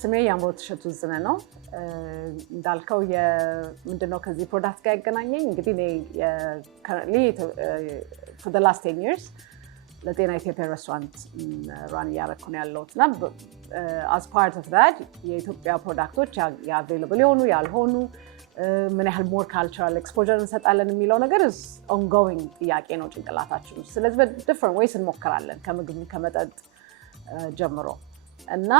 ስሜ ያምሮት ሸቱ ዝነ ነው እንዳልከው ምንድነው ከዚህ ፕሮዳክት ጋር ያገናኘኝ እንግዲህ እኔ currently for the last 10 years ለጤና ኢትዮጵያ ሬስቶራንት ራን ያረኩ ነው ያለውትና as part of that የኢትዮጵያ ፕሮዳክቶች available የሆኑ ያልሆኑ ምን ያህል more cultural exposure እንሰጣለን የሚለው ነገር is ongoing ጥያቄ ነው ጭንቅላታችን ስለዚህ different ways እንሞክራለን ከምግብ ከመጠጥ ጀምሮ እና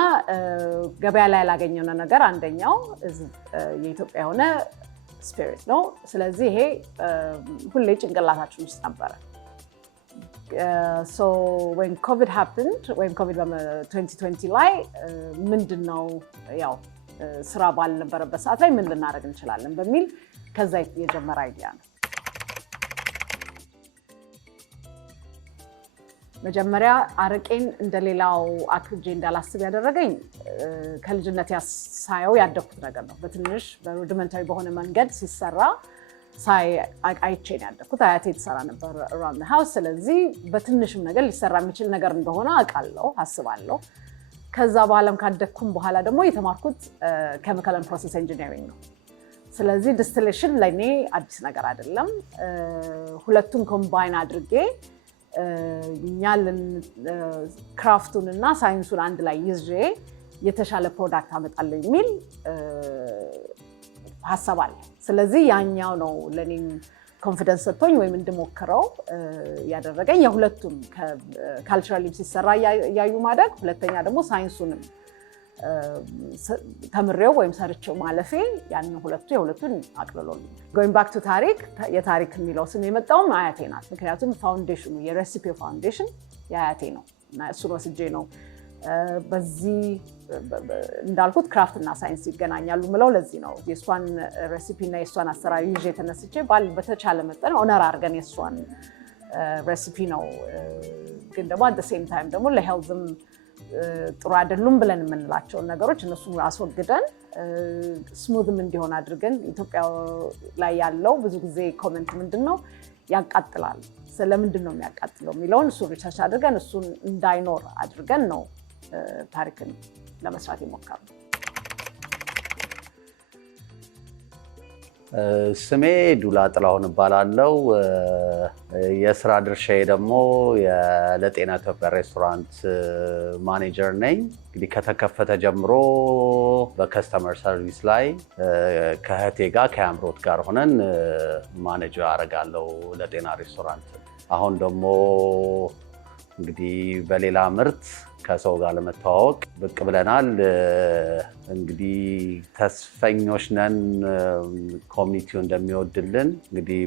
ገበያ ላይ ያላገኘው ነገር አንደኛው የኢትዮጵያ ሆነ ስፒሪት ነው ስለዚህ ይሄ ሁሌ ጭንቅላታችን ውስጥ ነበር so when covid happened when covid 2020 ላይ ምንድነው ያው ስራ ባልነበረበት ሰዓት ላይ ምን ልናደርግ እንችላለን በሚል ከዛ የጀመረ አይዲያ ነው መጀመሪያ አረቄን እንደሌላው አክብጄ እንዳላስብ ያደረገኝ ከልጅነት ያሳየው ያደኩት ነገር ነው በትንሽ በሩዲመንታሪ በሆነ መንገድ ሲሰራ ሳይ አይቼን ያደኩት አያቴ ተሰራ ነበር around the house ስለዚህ በትንሽም ነገር ሊሰራ የሚችል ነገር እንደሆነ አውቃለሁ አስባለሁ ከዛ በኋላም ካደኩም በኋላ ደግሞ የተማርኩት chemical and process engineering ነው ስለዚህ distillation ለኔ አዲስ ነገር አይደለም ሁለቱም ኮምባይን አድርጌ ኛልን ክራፍቱን እና ሳይንሱን አንድ ላይ ይዤ የተሻለ ፕሮዳክት አመጣለሁ የሚል ሐሳብ አለ ስለዚህ ያኛው ነው ለኔም ኮንፊደንስ ሰጥቶኝ ወይም እንድሞክረው ያደረገኝ የሁለቱም ካልቸራሊ ሲሰራ ያዩ ማደግ ሁለተኛ ደግሞ ሳይንሱንም ተምሬው ወይም ሰርቼው ማለፌ ያን የሁለቱን አቅልሎልኝ going back to ታሪክ የታሪክ የሚለው ስም የመጣው አያቴ ናት ምክንያቱም ፋውንዴሽኑ የሬሲፒው ፋውንዴሽን የአያቴ ነው እና እሱን ወስጄ ነው በዚህ እንዳልኩት ክራፍት እና ሳይንስ ይገናኛሉ ምለው ለዚህ ነው የሷን ሬሲፒ እና የሷን አሰራር ይዤ ተነስቼ በተቻለ መጠን ኦነር አድርገን የሷን ሬሲፒ ነው ግን ደግሞ at the same time ደግሞ ለሄልዝም ጥሩ አይደሉም ብለን የምንላቸው ነገሮች እነሱን አስወግደን ስሙዝም እንዲሆን አድርገን ኢትዮጵያ ላይ ያለው ብዙ ጊዜ ኮሜንት ምንድነው ያቃጥላል ስለምንድን ነው የሚያቃጥለው የሚለውን እሱ ሪሰርች አድርገን እሱን እንዳይኖር አድርገን ነው ታሪክን ለመስራት የሞከርነው ስሜ ዱላ ጥላሁን እባላለሁ የስራ ድርሻዬ ደግሞ ለጤና ኢትዮጵያ ሬስቶራንት ማኔጀር ነኝ እንግዲህ ከተከፈተ ጀምሮ በከስተመር ሰርቪስ ላይ ከህቴ ጋር ከያምሮት ጋር ሆነን ማኔጅ አደርጋለሁ ለጤና ሬስቶራንት አሁን ደግሞ እንግዲህ በሌላ ምርት ከሰው ጋር ለመተዋወቅ ብቅ ብለናል እንግዲህ ተስፈኞች ነን ኮሚኒቲው እንደሚወድልን እንግዲህ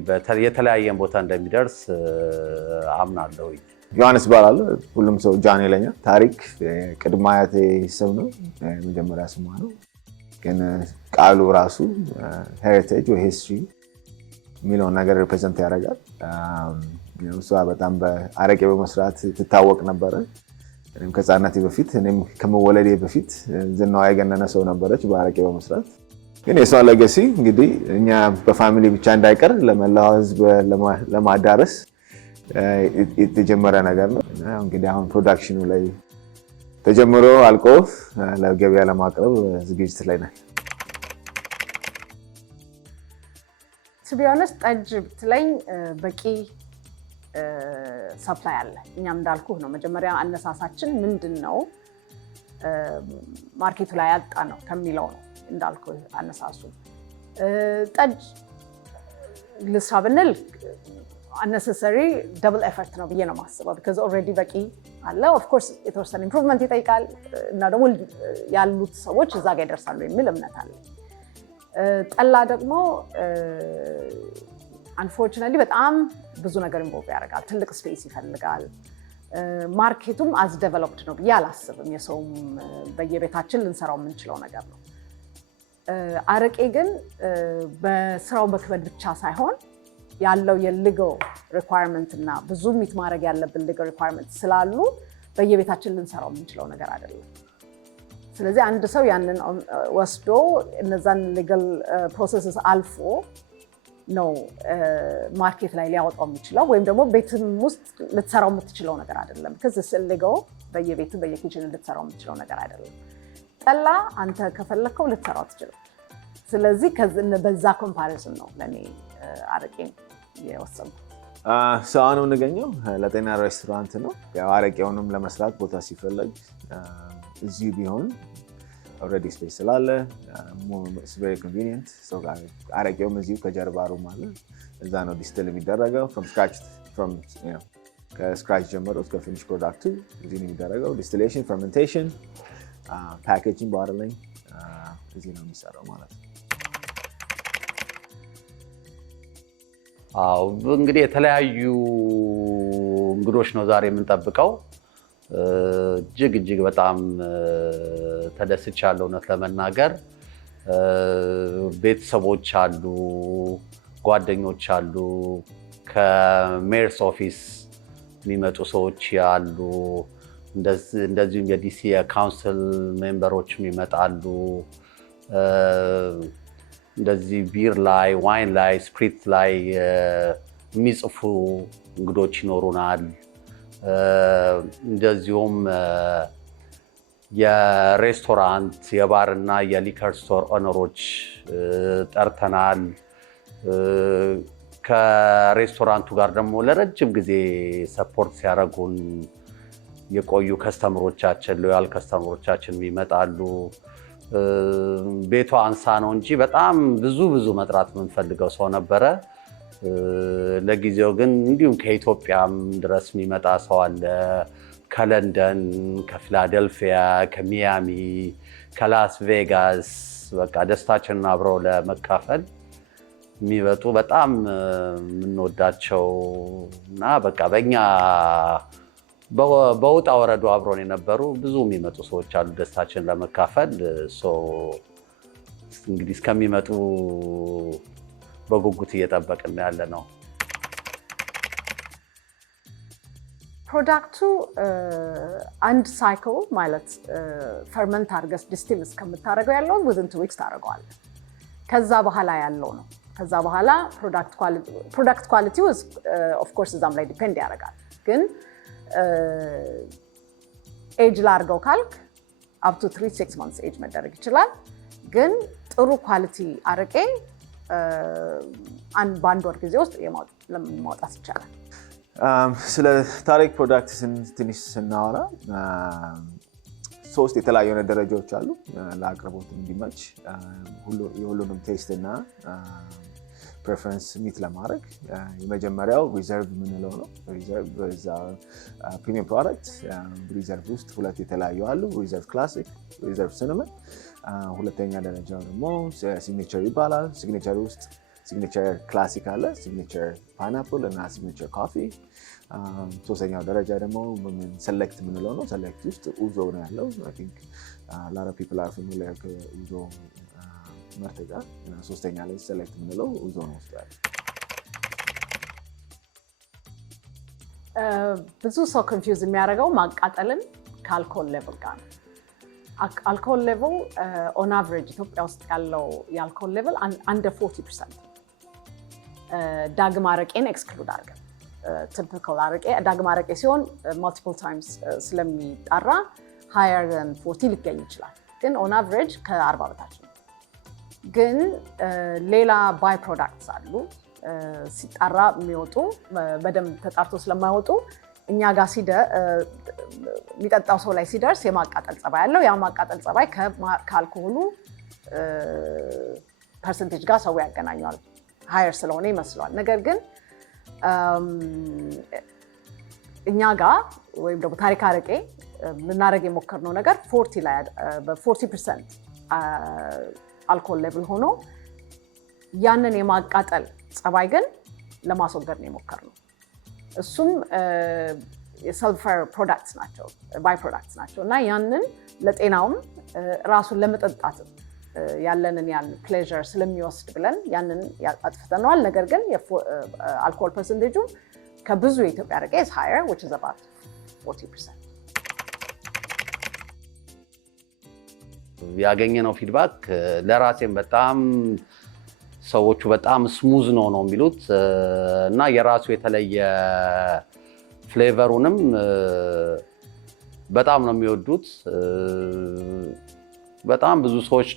የተለያየ ቦታ እንደሚደርስ አምናለሁ ዮሐንስ ባላል ሁሉም ሰው ጃን ይለኛል ታሪክ ቅድመ አያቴ ስም ነው መጀመሪያ ስሟ ነው ግን ቃሉ ራሱ ሄሪቴጅ ወይ ሂስትሪ ሚሊዮን ነገር ሪፕሬዘንት ያደርጋል እሷ በጣም በአረቄ በመስራት ትታወቅ ነበር እኔም ከጻናቴ በፊት እኔም ከመወለዴ በፊት ዝናዋ የገነነ ሰው ነበረች በአረቄ በመስራት ግን የሷ ሌጋሲ እንግዲህ እኛ በፋሚሊ ብቻ እንዳይቀር ለመላው ህዝብ ለማዳረስ የተጀመረ ነገር ነው እንግዲህ አሁን ፕሮዳክሽኑ ላይ ተጀምሮ አልቆ ለገበያ ለማቅረብ ዝግጅት ላይ ነን to be honest ጠጅ ብትለኝ በቂ ሰፕላይ አለ እኛም እንዳልኩህ ነው መጀመሪያ አነሳሳችን ምንድነው ማርኬቱ ላይ ያጣ ነው ከሚለው ነው እንዳልኩህ አነሳሱ ጠጅ ልስራ ብንል unnecessary double effort ነው ብዬ ነው ማስበው because already በቂ አለ of course የተወሰነ ኢምፕሩቭመንት ይጠይቃል እና ደግሞ ያሉት ሰዎች እዛ ጋር ይደርሳሉ የሚል እምነት አለ ጠላ ደግሞ unfortunately በጣም ብዙ ነገር ኢንቮልቭ ያደርጋል ትልቅ ስፔስ ይፈልጋል ማርኬቱም as developed ነው ብዬ አላስብም የሰውም በየቤታችን ልንሰራው የምንችለው ነገር ነው አረቄ ግን በስራው መክበድ ብቻ ሳይሆን ያለው የlegal requirement እና ብዙ ሚት ማድረግ ያለብን legal requirement ስላሉ በየቤታችን ልንሰራው የምንችለው ነገር አይደለም ስለዚህ አንድ ሰው ያንን ወስዶ እነዛን legal processes አልፎ ነው ማርኬት ላይ ሊያወጣው የሚችለው ወይም ደግሞ ቤትም ውስጥ ልትሰራው የምትችለው ነገር አይደለም because it's illegal በየቤቱ በየኪችን ልትሰራው የምትችለው ነገር አይደለም ጠላ አንተ ከፈለከው ልትሰራው ትችላለህ። ስለዚህ በዛ ኮምፓሪዝን ነው ለኔ አረቄን የወሰንኩት። አሁን የምንገኘው ለጤና ሬስቶራንት ነው። ያው አረቄውንም ለመስራት ቦታ ሲፈለግ እዚሁ ቢሆን ኦልሬዲ ስፔስ ስላለ it's very convenient። አረቄውም እዚሁ ከጀርባ ሩም አለ። እዛ ነው ዲስቲል የሚደረገው ከስክራች ጀምሮ እስከ ፊኒሽ ፕሮዳክቱ እዚህ ነው የሚደረገው። ዲስቲሌሽን፣ ፈርመንቴሽን፣ ፓኬጂንግ፣ ቦትሊንግ እዚህ ነው የሚሰራው ማለት ነው። እንግዲህ የተለያዩ እንግዶች ነው ዛሬ የምንጠብቀው። እጅግ በጣም ተደስቻለሁ። እውነት ለመናገር ቤተሰቦች አሉ፣ ጓደኞች አሉ፣ ከሜርስ ኦፊስ የሚመጡ ሰዎች አሉ፣ እንደዚሁም የዲሲ የካውንስል ሜምበሮችም ይመጣሉ። እንደዚህ ቢር ላይ፣ ዋይን ላይ፣ ስፕሪት ላይ የሚጽፉ እንግዶች ይኖሩናል። እንደዚሁም የሬስቶራንት የባርና የሊከር ስቶር ኦነሮች ጠርተናል። ከሬስቶራንቱ ጋር ደግሞ ለረጅም ጊዜ ሰፖርት ሲያደርጉን የቆዩ ከስተመሮቻችን ሎያል ከስተመሮቻችን ይመጣሉ። ቤቷ አንሳ ነው እንጂ በጣም ብዙ መጥራት የምንፈልገው ሰው ነበረ። ለጊዜው ግን እንዲሁም ከኢትዮጵያም ድረስ የሚመጣ ሰው አለ። ከለንደን፣ ከፊላደልፊያ፣ ከሚያሚ፣ ከላስ ቬጋስ በቃ ደስታችንን አብረው ለመካፈል የሚመጡ በጣም የምንወዳቸው እና በቃ በእኛ በውጣ ወረዱ አብሮን የነበሩ ብዙ የሚመጡ ሰዎች አሉ ደስታችንን ለመካፈል። እንግዲህ እስከሚመጡ በጉጉት እየጠበቅን ያለ ነው። ፕሮዳክቱ አንድ ሳይክል ማለት ፈርመንት አድርገህ ዲስቲል እስከምታደርገው ያለውን within 2 weeks ታደርገዋለህ። ከዛ በኋላ ያለው ነው። ከዛ በኋላ ፕሮዳክት ኳሊቲው ኦፍ ኮርስ እዛም ላይ ዲፔንድ ያደርጋል። ግን ኤጅ ላድርገው ካልክ up to 3-6 months ኤጅ መደረግ ይችላል። ግን ጥሩ ኳሊቲ አረቄ በአንድ ወር ጊዜ ውስጥ ማውጣት ይቻላል። ስለ ታሪክ ፕሮዳክት ትንሽ ስናወራ 3 የተለያዩ ደረጃዎች አሉ ለአቅርቦት እንዲመች የሁሉንም ቴስት እና ፕሬፈረንስ ሚት ለማድረግ። የመጀመሪያው ሪዘርቭ የምንለው ነው። ፕሪሚየም ፕሮዳክት ሪዘርቭ ውስጥ 2 የተለያዩ አሉ፣ ሪዘርቭ ክላሲክ፣ ሪዘርቭ ሲነመን። ሁለተኛ ደረጃው ደግሞ ሲግኔቸር ይባላል። ሲግኔቸር ውስጥ ሲግኔቸር ክላሲክ አለ፣ ሲግኔቸር ፓይናፕል እና ሲግኔቸር ኮፊ። ሶስተኛው ደረጃ ደግሞ ሰሌክት የምንለው ነው። ሰሌክት ውስጥ ኡዞ ነው ያለው። አይ ቲንክ ላራ ፒፕል አር ፋሚሊየር ከኡዞ ምርት ጋር። ሶስተኛ ላይ ሰሌክት የምንለው ኡዞ ነው ውስጥ ያለው። ብዙ ሰው ኮንፊውዝ የሚያደርገው ማቃጠልን ከአልኮል ሌቭል ጋር ነው። አልኮል ሌቭል ኦን አቨሬጅ ኢትዮጵያ ውስጥ ያለው የአልኮል ሌቭል under 40%። ዳግም አረቄን ኤክስክሉድ አድርገን ቲፒካል አረቄ ዳግም አረቄ ሲሆን multiple times ስለሚጣራ higher than 40 ሊገኝ ይችላል። ግን ኦን አቨሬጅ ከ40 በታች ነው። ግን ሌላ ባይ ፕሮዳክትስ አሉ ሲጣራ የሚወጡ በደንብ ተጣርቶ ስለማይወጡ እኛ ጋር የሚጠጣው ሰው ላይ ሲደርስ የማቃጠል ጸባይ ያለው ያ ማቃጠል ጸባይ ከአልኮሆሉ ፐርሰንቴጅ ጋር ሰው ያገናኘዋል። ሃየር ስለሆነ ይመስለዋል። ነገር ግን እኛ ጋር ወይም ደግሞ ታሪክ አረቄ ልናደርግ የሞከርነው ነገር 40% አልኮል ሌቭል ሆኖ ያንን የማቃጠል ጸባይ ግን ለማስወገድ ነው የሞከርነው። እሱም የሰልፈር ፕሮዳክትስ ናቸው፣ ባይ ፕሮዳክትስ ናቸው እና ያንን ለጤናውም ራሱን ለመጠጣትም ያለንን ፕሌዥር ስለሚወስድ ብለን ያንን አጥፍተነዋል። ነገር ግን አልኮል ፐርሰንቴጁ ከብዙ የኢትዮጵያ አረቄ is higher, which is about 40%. ያገኘነው ፊድባክ ለራሴም በጣም ሰዎቹ በጣም ስሙዝ ነው የሚሉት እና የራሱ የተለየ ፍሌቨሩንም በጣም ነው የሚወዱት። በጣም ብዙ ሰዎች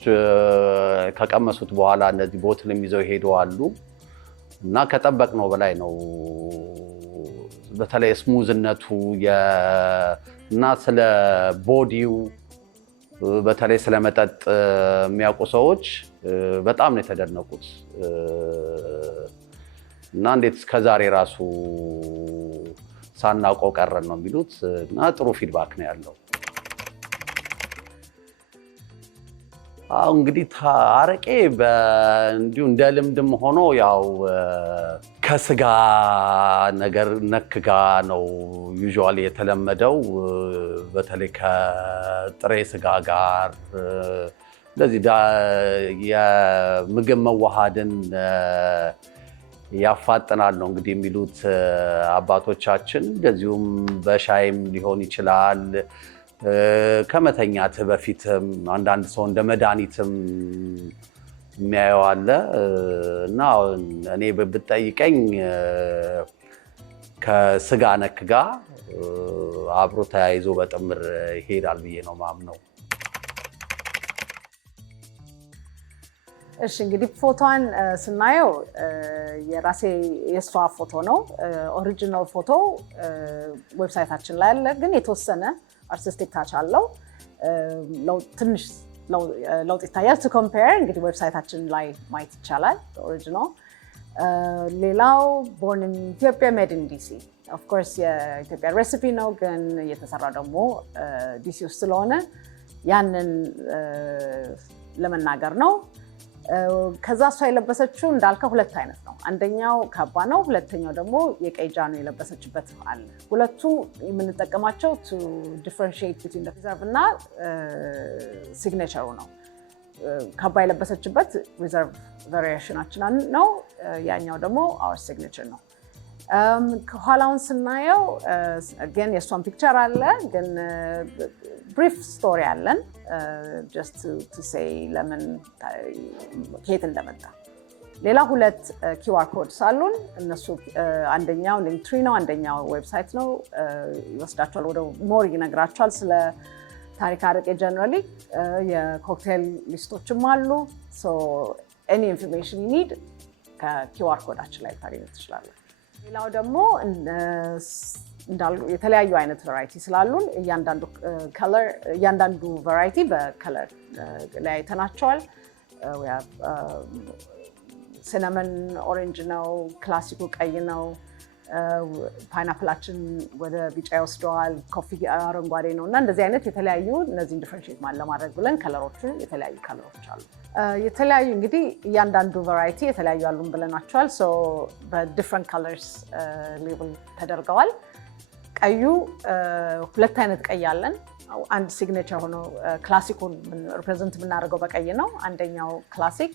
ከቀመሱት በኋላ እንደዚህ ቦትልም ይዘው ይሄዱ አሉ እና ከጠበቅነው በላይ ነው። በተለይ ስሙዝነቱ እና ስለ ቦዲው በተለይ ስለ መጠጥ የሚያውቁ ሰዎች በጣም ነው የተደነቁት እና እንዴት እስከዛሬ ራሱ ሳናውቀው ቀረን ነው የሚሉት እና ጥሩ ፊድባክ ነው ያለው። እንግዲህ አረቄ እንዲሁ እንደ ልምድም ሆኖ ያው ከስጋ ነገር ነክ ጋር ነው ዩዥዋሊ የተለመደው። በተለይ ከጥሬ ስጋ ጋር እንደዚህ የምግብ መዋሃድን ያፋጥናል ነው እንግዲህ የሚሉት አባቶቻችን። እንደዚሁም በሻይም ሊሆን ይችላል። ከመተኛት በፊትም አንዳንድ ሰው እንደ መድኃኒትም የሚያየው አለ እና እኔ ብትጠይቀኝ ከስጋ ነክ ጋር አብሮ ተያይዞ በጥምር ይሄዳል ብዬ ነው ማምነው። እሺ እንግዲህ ፎቶዋን ስናየው የእሷ ፎቶ ነው። ኦሪጂናል ፎቶ ዌብሳይታችን ላይ አለ፣ ግን የተወሰነ አርቲስቲክ ታች አለው። ትንሽ ለውጥ ይታያል። ቱ ኮምፔር እንግዲህ ዌብሳይታችን ላይ ማየት ይቻላል ኦሪጂናል። ሌላው ቦርን ኢን ኢትዮጵያ ሜድ ኢን ዲሲ። ኦፍኮርስ የኢትዮጵያ ሬሲፒ ነው፣ ግን እየተሰራ ደግሞ ዲሲ ውስጥ ስለሆነ ያንን ለመናገር ነው። ከዛ እሷ የለበሰችው እንዳልከው ሁለት አይነት ነው። አንደኛው ካባ ነው፣ ሁለተኛው ደግሞ የቀይ ጃኖ የለበሰችበት አለ። ሁለቱ የምንጠቀማቸው ቱ ዲፈረንሺየት ቢትዊን ሪዘርቭ እና ሲግኔቸሩ ነው። ካባ የለበሰችበት ሪዘርቭ ቫሪዬሽናችን ነው፣ ያኛው ደግሞ አወር ሲግኔቸር ነው። ከኋላውን ስናየው ግን የእሷን ፒክቸር አለ፣ ግን ብሪፍ ስቶሪ አለን ጀስት ቱ ሴይ ለምን ከየት እንደመጣ። ሌላ ሁለት ኪውአር ኮድስ አሉን። እነሱ አንደኛው ሊንክትሪ ነው፣ አንደኛው ዌብሳይት ነው። ይወስዳቸዋል ወደ ሞር ይነግራቸዋል ስለ ታሪክ አረቄ ጀነራሊ። የኮክቴል ሊስቶችም አሉ። ኤኒ ኢንፎርሜሽን ዩ ኒድ ከኪውአር ኮዳችን ላይ ታገኙ ትችላለን። ሌላው ደግሞ የተለያዩ አይነት ቫራይቲ ስላሉን እያንዳንዱ ቫራይቲ በከለር ላይ አይተናቸዋል። ሲናመን ኦሬንጅ ነው፣ ክላሲኩ ቀይ ነው፣ ፓይናፕላችን ወደ ቢጫ ይወስደዋል፣ ኮፊ አረንጓዴ ነው እና እንደዚህ አይነት የተለያዩ እነዚህን ዲፍረንሺየት ለማድረግ ብለን ከለሮቹን የተለያዩ ከለሮች አሉ። የተለያዩ እንግዲህ እያንዳንዱ ቫራይቲ የተለያዩ አሉን ብለናቸዋል። በዲፍረንት ከለርስ ሌብል ተደርገዋል። ቀዩ ሁለት አይነት ቀይ አለን። አንድ ሲግኔቸር ሆኖ ክላሲኩን ሪፕሬዘንት የምናደርገው በቀይ ነው። አንደኛው ክላሲክ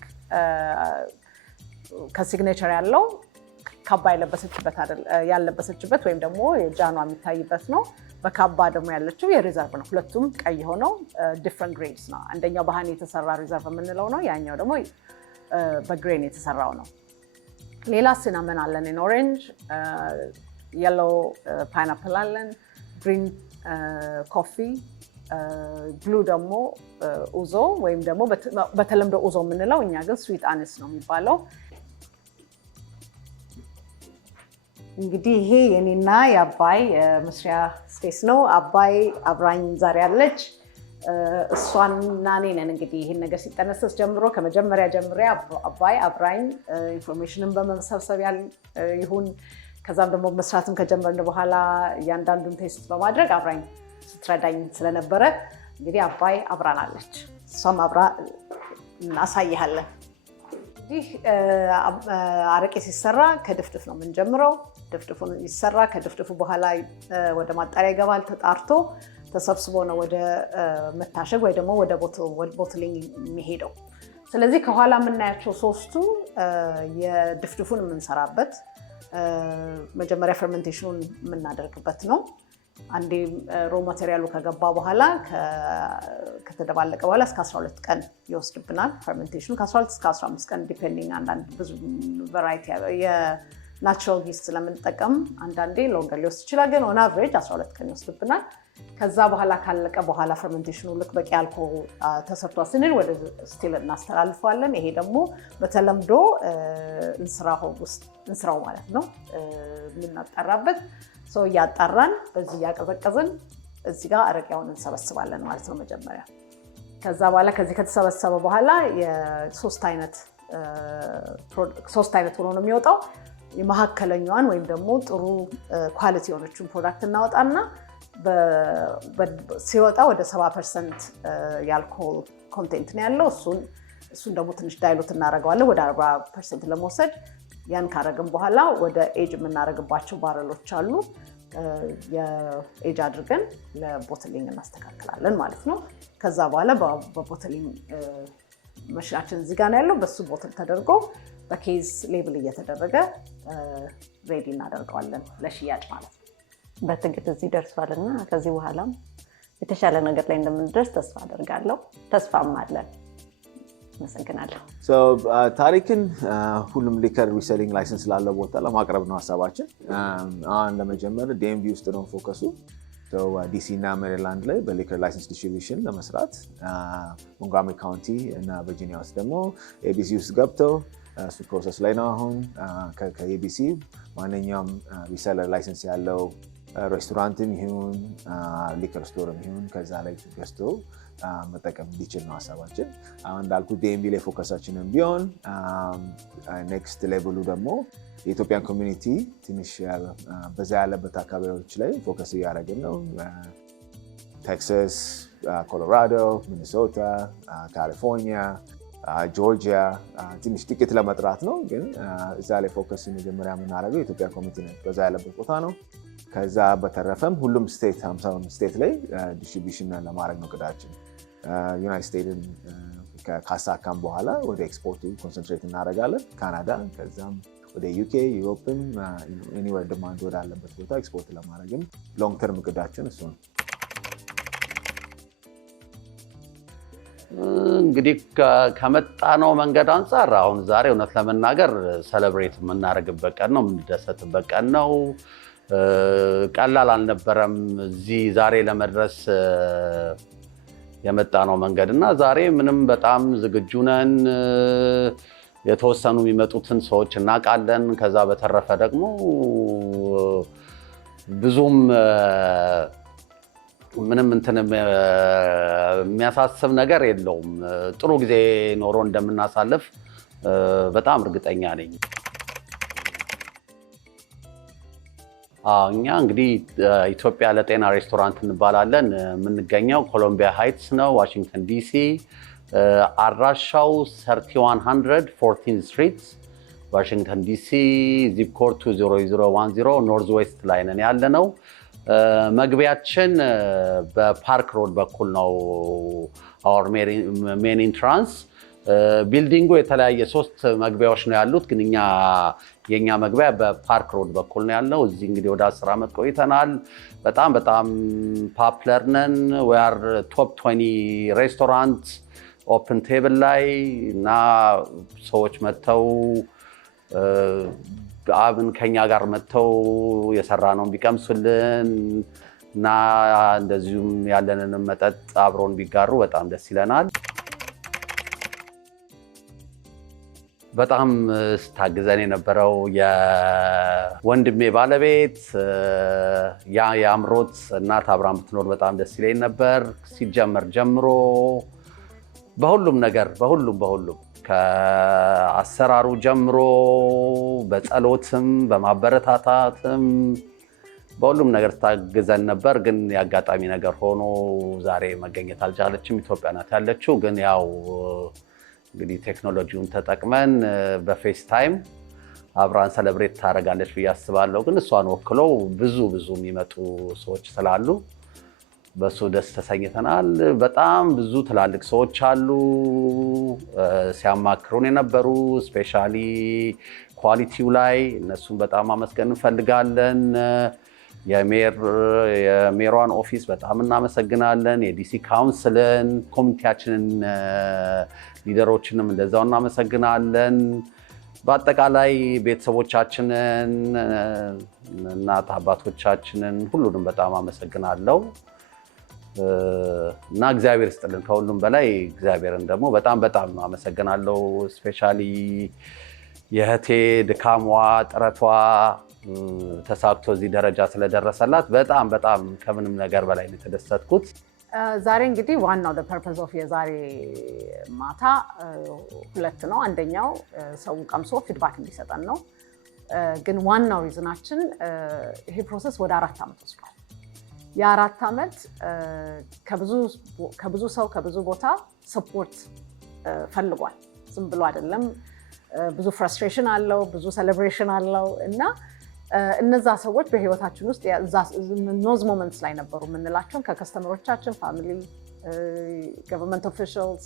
ከሲግኔቸር ያለው ካባ ያለበሰችበት ወይም ደግሞ የጃኗ የሚታይበት ነው። በካባ ደግሞ ያለችው የሪዘርቭ ነው። ሁለቱም ቀይ ሆነው ዲፍረንት ግሬድስ ነው። አንደኛው ባህን የተሰራ ሪዘርቭ የምንለው ነው፣ ያኛው ደግሞ በግሬን የተሰራው ነው። ሌላ ሲናመን አለን፣ ኦሬንጅ፣ የሎ ፓይናፕል አለን፣ ግሪን ኮፊ፣ ብሉ ደግሞ ኡዞ ወይም ደግሞ በተለምዶ ኡዞ የምንለው እኛ ግን ስዊት አንስ ነው የሚባለው። እንግዲህ ይሄ የኔና የአባይ መስሪያ ስፔስ ነው። አባይ አብራኝ ዛሬ አለች። እሷና እኔ ነን እንግዲህ ይህን ነገር ሲጠነሰስ ጀምሮ ከመጀመሪያ ጀምሬ አባይ አብራኝ ኢንፎርሜሽንን በመሰብሰብ ይሁን ከዛም ደግሞ መስራትም ከጀመርን በኋላ እያንዳንዱን ቴስት በማድረግ አብራኝ ስትረዳኝ ስለነበረ እንግዲህ አባይ አብራናለች። እሷም አብራ እናሳይሃለን። እንግዲህ አረቄ ሲሰራ ከድፍድፍ ነው የምንጀምረው። ድፍድፉን ይሰራ፣ ከድፍድፉ በኋላ ወደ ማጣሪያ ይገባል። ተጣርቶ ተሰብስቦ ነው ወደ መታሸግ ወይ ደግሞ ወደ ቦትሊንግ የሚሄደው። ስለዚህ ከኋላ የምናያቸው ሶስቱ የድፍድፉን የምንሰራበት መጀመሪያ ፈርመንቴሽኑን የምናደርግበት ነው። አንዴ ሮ ማቴሪያሉ ከገባ በኋላ ከተደባለቀ በኋላ እስከ 12 ቀን ይወስድብናል ፈርመንቴሽኑ። ከ12 እስከ 15 ቀን ዲፔንዲንግ፣ አንዳንድ ብዙ ቫራይቲ የናቹራል ይስት ስለምንጠቀም አንዳንዴ ሎንገር ሊወስድ ይችላል፣ ግን ኦን አቨሬጅ 12 ቀን ይወስድብናል። ከዛ በኋላ ካለቀ በኋላ ፈርመንቴሽኑ ልክ በቂ አልኮል ተሰርቷል ስንል ወደ ስቲል እናስተላልፈዋለን። ይሄ ደግሞ በተለምዶ እንስራው ማለት ነው የምናጣራበት ሰው እያጣራን በዚህ እያቀዘቀዝን እዚህ ጋር አረቂያውን እንሰበስባለን ማለት ነው መጀመሪያ። ከዛ በኋላ ከዚህ ከተሰበሰበ በኋላ ሶስት አይነት ሆኖ ነው የሚወጣው። የመካከለኛዋን ወይም ደግሞ ጥሩ ኳሊቲ የሆነችን ፕሮዳክት እናወጣና ሲወጣ ወደ 70% የአልኮል ኮንቴንት ነው ያለው። እሱን ደግሞ ትንሽ ዳይሉት እናደርገዋለን ወደ 40% ለመውሰድ። ያን ካረግን በኋላ ወደ ኤጅ የምናደርግባቸው ባረሎች አሉ። የኤጅ አድርገን ለቦትሊንግ እናስተካክላለን ማለት ነው። ከዛ በኋላ በቦትሊንግ መሽናችን እዚህ ጋር ነው ያለው። በሱ ቦትል ተደርጎ በኬዝ ሌብል እየተደረገ ሬዲ እናደርገዋለን ለሽያጭ ማለት ነው። በትግል እዚህ ደርሷልና ከዚህ በኋላም የተሻለ ነገር ላይ እንደምንደርስ ተስፋ አደርጋለሁ። ተስፋም አለን። አመሰግናለሁ። ታሪክን ሁሉም ሊከር ሪሴሊንግ ላይሰንስ ላለው ቦታ ለማቅረብ ነው ሀሳባችን። አሁን ለመጀመር ዲኤምቪ ውስጥ ነው ፎከሱ። ዲሲ እና ሜሪላንድ ላይ በሊከር ላይሰንስ ዲስትሪቢዩሽን ለመስራት፣ ሞንትጎመሪ ካውንቲ እና ቨርጂኒያ ውስጥ ደግሞ ኤቢሲ ውስጥ ገብተው እሱ ፕሮሰስ ላይ ነው አሁን። ከኤቢሲ ማንኛውም ሪሰለር ላይሰንስ ያለው ሬስቶራንትም ይሁን ሊከር ስቶርም ይሁን ከዛ ላይ ገዝቶ መጠቀም እንዲችል ነው ሀሳባችን። አሁን እንዳልኩ ዲኤምቪ ላይ ፎከሳችንን ቢሆን ኔክስት ሌቭሉ ደግሞ የኢትዮጵያን ኮሚኒቲ ትንሽ በዛ ያለበት አካባቢዎች ላይ ፎከስ እያደረግን ነው። ቴክሳስ፣ ኮሎራዶ፣ ሚኒሶታ፣ ካሊፎርኒያ፣ ጆርጂያ ትንሽ ጥቂት ለመጥራት ነው። ግን እዛ ላይ ፎከስ መጀመሪያ የምናደርገው የኢትዮጵያ ኮሚኒቲ በዛ ያለበት ቦታ ነው። ከዛ በተረፈም ሁሉም ስቴት 50 ስቴት ላይ ዲስትሪቢዩሽን ለማድረግ ነው እቅዳችን። ዩናይትድ ስቴትስን ካሳካም በኋላ ወደ ኤክስፖርቱ ኮንሰንትሬት እናደርጋለን። ካናዳ፣ ከዛም ወደ ዩኬ፣ ዩሮፕም ኤኒዌር ዲማንድ ወዳለበት ቦታ ኤክስፖርት ለማድረግም ሎንግ ተርም እቅዳችን እሱ ነው። እንግዲህ ከመጣነው መንገድ አንጻር አሁን ዛሬ እውነት ለመናገር ሰለብሬት የምናደርግበት ቀን ነው፣ የምንደሰትበት ቀን ነው። ቀላል አልነበረም እዚህ ዛሬ ለመድረስ የመጣነው መንገድ እና ዛሬ ምንም በጣም ዝግጁ ነን። የተወሰኑ የሚመጡትን ሰዎች እናውቃለን። ከዛ በተረፈ ደግሞ ብዙም ምንም እንትን የሚያሳስብ ነገር የለውም። ጥሩ ጊዜ ኖሮ እንደምናሳልፍ በጣም እርግጠኛ ነኝ። እኛ እንግዲህ ኢትዮጵያ ለጤና ሬስቶራንት እንባላለን። የምንገኘው ኮሎምቢያ ሃይትስ ነው፣ ዋሽንግተን ዲሲ። አድራሻው 3100 14th ስትሪት ዋሽንግተን ዲሲ፣ ዚፕ ኮድ 20010 ኖርዝ ዌስት ላይ ነን ያለ ነው። መግቢያችን በፓርክ ሮድ በኩል ነው። አወር ሜን ኢንትራንስ ቢልዲንጉ የተለያየ 3 መግቢያዎች ነው ያሉት፣ ግን የኛ መግቢያ በፓርክ ሮድ በኩል ነው ያለው። እዚህ እንግዲህ ወደ 10 ዓመት ቆይተናል። በጣም ፖፑላር ነን። we are top 20 ሬስቶራንት ኦፕን ቴብል ላይ እና ሰዎች መጥተው አብን ከኛ ጋር መጥተው የሰራነውን ቢቀምሱልን እና እንደዚሁም ያለንን መጠጥ አብሮን ቢጋሩ በጣም ደስ ይለናል። በጣም ስታግዘን የነበረው የወንድሜ ባለቤት የአምሮት እናት አብራም ብትኖር በጣም ደስ ይለኝ ነበር። ሲጀመር ጀምሮ በሁሉም ነገር በሁሉም ከአሰራሩ ጀምሮ በጸሎትም በማበረታታትም በሁሉም ነገር ስታግዘን ነበር። ግን የአጋጣሚ ነገር ሆኖ ዛሬ መገኘት አልቻለችም። ኢትዮጵያ ናት ያለችው። ግን ያው እንግዲህ ቴክኖሎጂውን ተጠቅመን በፌስ ታይም አብራን ሰለብሬት ታደርጋለች ብዬ አስባለሁ። ግን እሷን ወክለው ብዙ የሚመጡ ሰዎች ስላሉ በሱ ደስ ተሰኝተናል። በጣም ብዙ ትላልቅ ሰዎች አሉ ሲያማክሩን የነበሩ ስፔሻሊ ኳሊቲው ላይ እነሱን በጣም አመስገን እንፈልጋለን። የሜሯን ኦፊስ በጣም እናመሰግናለን። የዲሲ ካውንስልን፣ ኮሚኒቲያችንን፣ ሊደሮችንም እንደዛው እናመሰግናለን። በአጠቃላይ ቤተሰቦቻችንን፣ እናት አባቶቻችንን ሁሉንም በጣም አመሰግናለሁ። እና እግዚአብሔር ይስጥልን። ከሁሉም በላይ እግዚአብሔርን ደግሞ በጣም አመሰግናለሁ። ስፔሻሊ የእህቴ ድካሟ ጥረቷ ተሳክቶ እዚህ ደረጃ ስለደረሰላት በጣም ከምንም ነገር በላይ ነው የተደሰትኩት። ዛሬ እንግዲህ ዋናው ፐርፐዝ ኦፍ የዛሬ ማታ ሁለት ነው። አንደኛው ሰው ቀምሶ ፊድባክ እንዲሰጠን ነው። ግን ዋናው ሪዝናችን ይሄ ፕሮሰስ ወደ 4 ዓመት ወስዷል። የ4 ዓመት ከብዙ ሰው ከብዙ ቦታ ሰፖርት ፈልጓል። ዝም ብሎ አይደለም። ብዙ ፍራስትሬሽን አለው፣ ብዙ ሴሌብሬሽን አለው እና እነዛ ሰዎች በህይወታችን ውስጥ ኖዝ ሞመንትስ ላይ ነበሩ የምንላቸውን ከከስተመሮቻችን፣ ፋሚሊ፣ ገቨርንመንት ኦፊሻልስ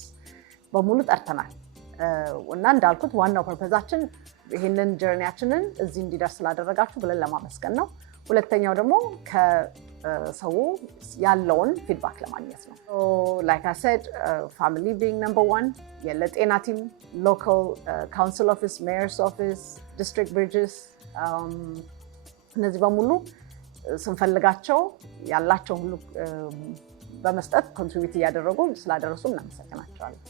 በሙሉ ጠርተናል እና እንዳልኩት ዋናው ፐርፐዛችን ይህንን ጀርኒያችንን እዚህ እንዲደርስ ስላደረጋችሁ ብለን ለማመስገን ነው። ሁለተኛው ደግሞ ከሰው ያለውን ፊድባክ ለማግኘት ነው። ላይክ አይ ሰድ ፋሚሊ ቢንግ ነምበር 1፣ የለጤና ቲም፣ ሎካል ካውንስል ኦፊስ፣ ሜየርስ ኦፊስ፣ ዲስትሪክት ብሪጅስ እነዚህ በሙሉ ስንፈልጋቸው ያላቸው ሁሉ በመስጠት ኮንትሪቢዩት እያደረጉ ስላደረሱ እናመሰግናቸዋለን።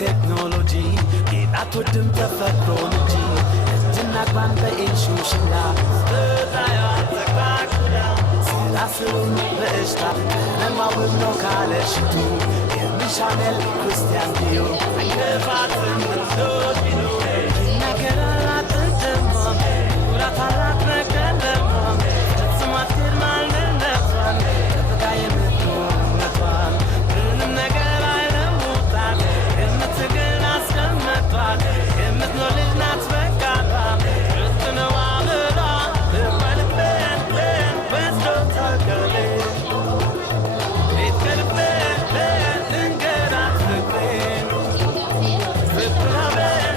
Technology, get out to them technology. Jinak ban be issue shila. Staya takakula. Sirasulun be esta. Nema will no college to. Mi Chanel Christian Dior. I never think so you. Nakera rat demam. Ura tarat mekelemam. Tsmatir mal nenefan. Tabgaye metro netwan. Nagara lemutan. Emtgen askemetwan. Emtnoliz nat vekatan. Jutna wamera. Ben westo takale. Itker ben ingerat vekren. Zipna ben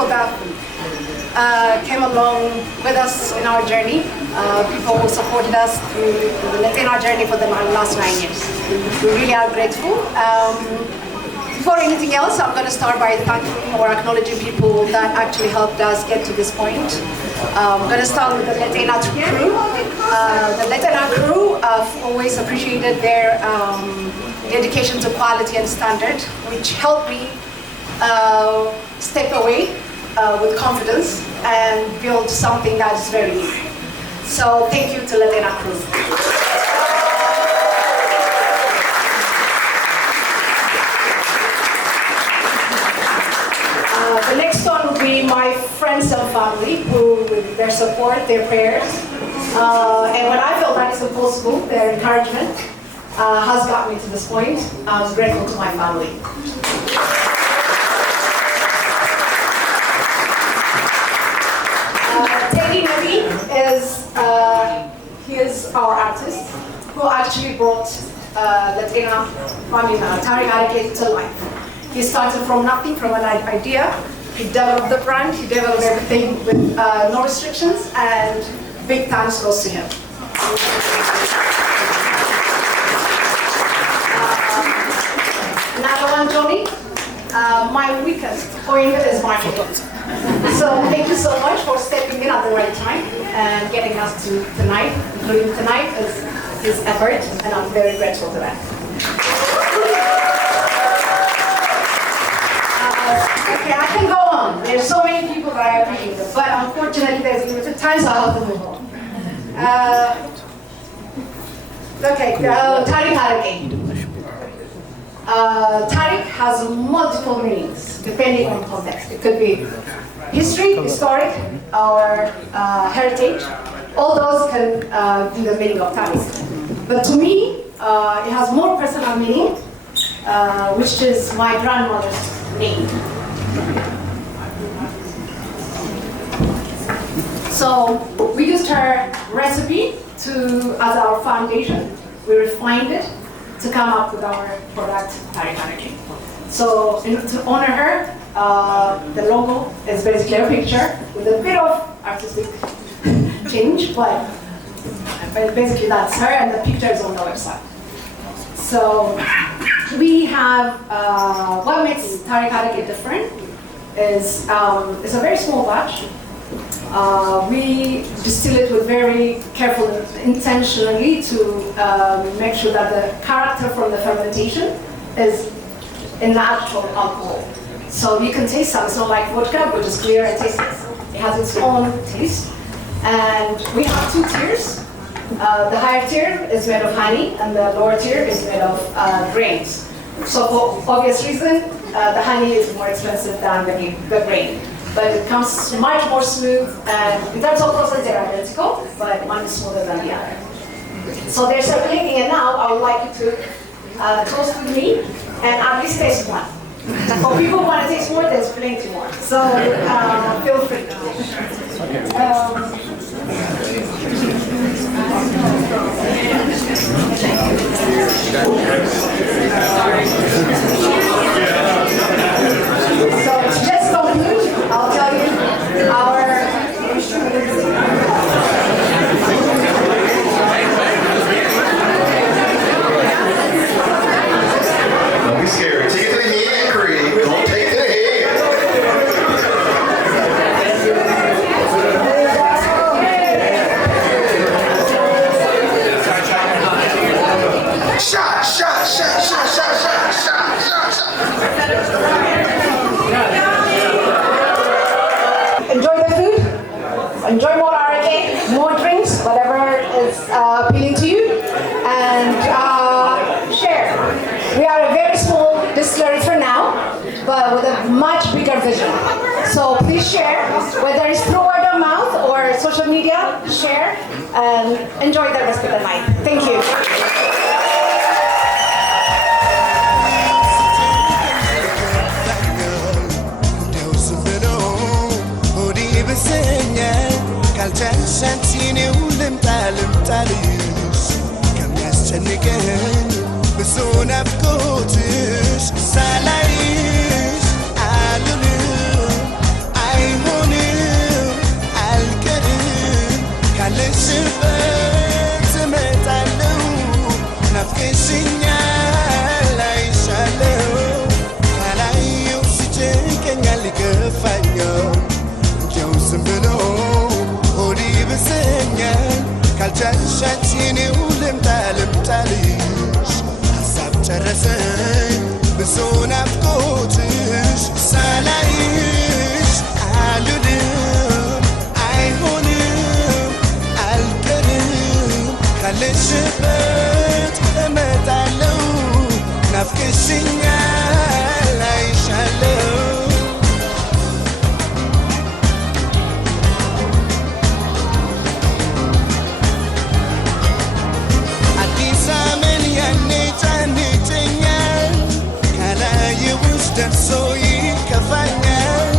people that came along with us in our journey, people who supported us through the Latina journey for the last 9 years. We really are grateful. Before anything else, I'm going to start by thanking or acknowledging people that actually helped us get to this point. I'm going to start with the Latina crew. The Latina crew have always appreciated their dedication to quality and standard, which helped me step away with confidence and build something that is very new. So thank you to Latina crew. The next one will be my friends and family, who, with their support, their prayers, and when I felt that it's impossible, their encouragement has got me to this point. I was grateful to my family. Teddy Nabi is our artist who actually brought Tariq Arakay to life. He started from nothing, from an idea. He developed the brand, he developed everything with no restrictions, and big thanks goes to him. Another one, Johnny. My weakest point is marketing. So thank you so much for stepping in at the right time and getting us to tonight, including tonight as his effort, and I'm very grateful to that. Okay, I can go on. There's so many people that I appreciate, but unfortunately there's limited time, so I'll have to move on. Okay, Tariq Arakay. Tariq has multiple meanings depending on context. It could be history, historic, or heritage. All those can be the meaning of Tariq. But to me, it has more personal meaning, which is my grandmother's name. So we used her recipe as our foundation. We refined it to come up with our product, Tariq Arakay. So to honor her, the logo is basically a picture with a bit of artistic change, but basically that's her, and the picture is on the website. So we have, what makes Tariq Arakay different is it's a very small batch. We distill it with very careful intentionally to make sure that the character from the fermentation is in the actual alcohol. So you can taste some. It's not like vodka, which is clear and tasteless. It has its own taste. And we have 2 tiers. The higher tier is made of honey, and the lower tier is made of grains. So for obvious reason, the honey is more expensive than the grain. But it comes much more smooth, and in terms of process, they're identical, but one is smoother than the other. So they're circulating, and now I would like you to toast with me and at least taste one. For people who want to taste more, there's plenty more. So feel free. So just conclude, I'll tell you our don't be scared. Take it to the head, Creed. Don't take it to the head. Shot, shot, shot, shot, shot, shot, shot, shot, shot. enjoy the food, enjoy more Arakay, more drinks, whatever is appealing to you, and share. We are a very small distillery for now, but with a much bigger vision. So please share, whether it's through word of mouth or social media, share, and enjoy the rest of the night. Thank you. I ይከፋኛል ይከፋኛል እንዲያው ዝም ብሎ ሆዴ ብሰኛል ካልቻልሽ አንቺ እኔው ልምጣልሽ ሀሳብ ጨረሰኝ ብዙ ናፍቆትሽ ሳላይሽ አልልም አይሆንም አልቀርም ካለሽበት እመጣለሁ ናፍቀሽኛል አይሻለሁ አዲስ አመት ያኔ ጫንጨኛል ካላየሁሽ ደርሶ ይከፋኛል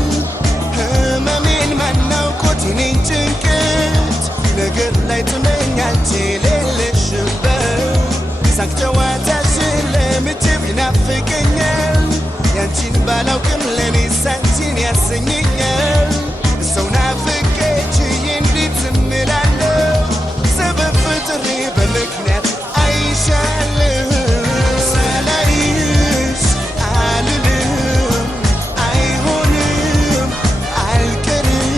ህመሜን ማናውቆት የኔን ጭንቀት ነገር ላይ ትመኛለች የሌለሽበት ሳቅ ጨዋታሽን ለምጄው ይናፍቀኛል ያንቺን ባላውቅም ለኔስ አንቺን ያሰኘኛል ሰው ናፍቄ ችዬ እንዴት ዝም እላለሁ ሰበብ ፈጥሬ በምክንያት አይሻለሁ ሳላይሽ አልልም አይሆንም አልቀርም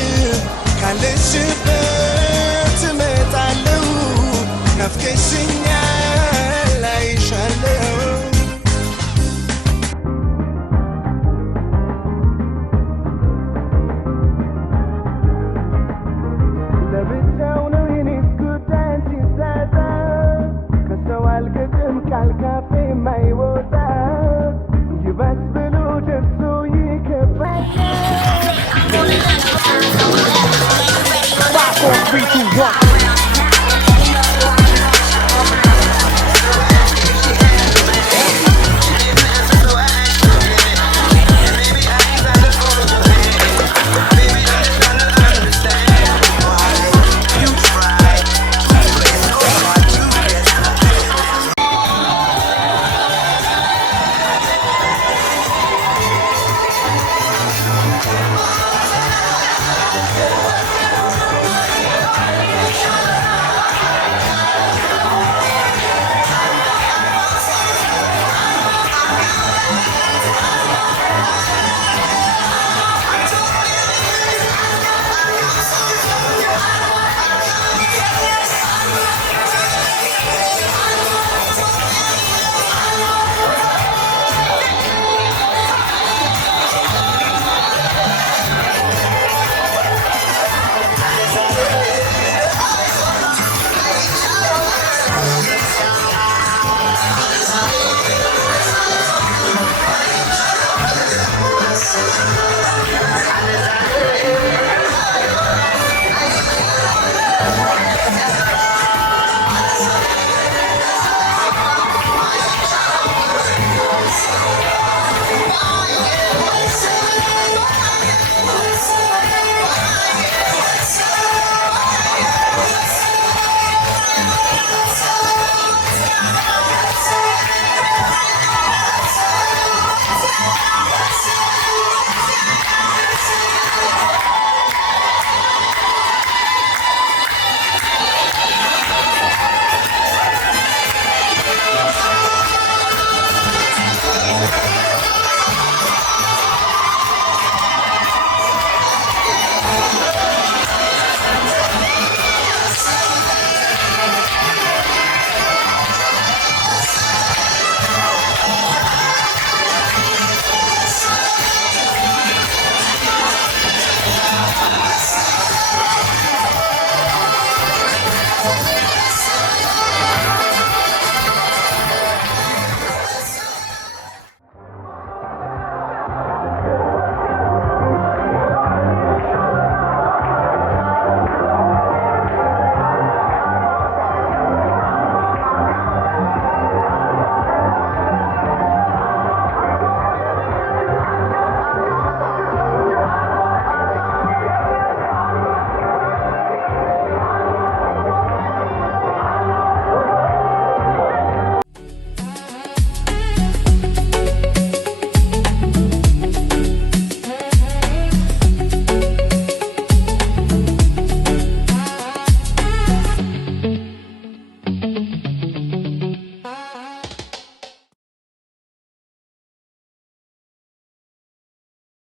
ካለሽበት እመጣለሁ ናፍቀሽኛል አይሻለሁ ለብቻው ነው የኔስ ጉዳይ አንቺን ሳጣ ከሰው አልገጥም ቃል ካፌ የማይወጣ ይባስ ብሎ ደርሶ ይከፋኛል 5, 4, 3, 2, 1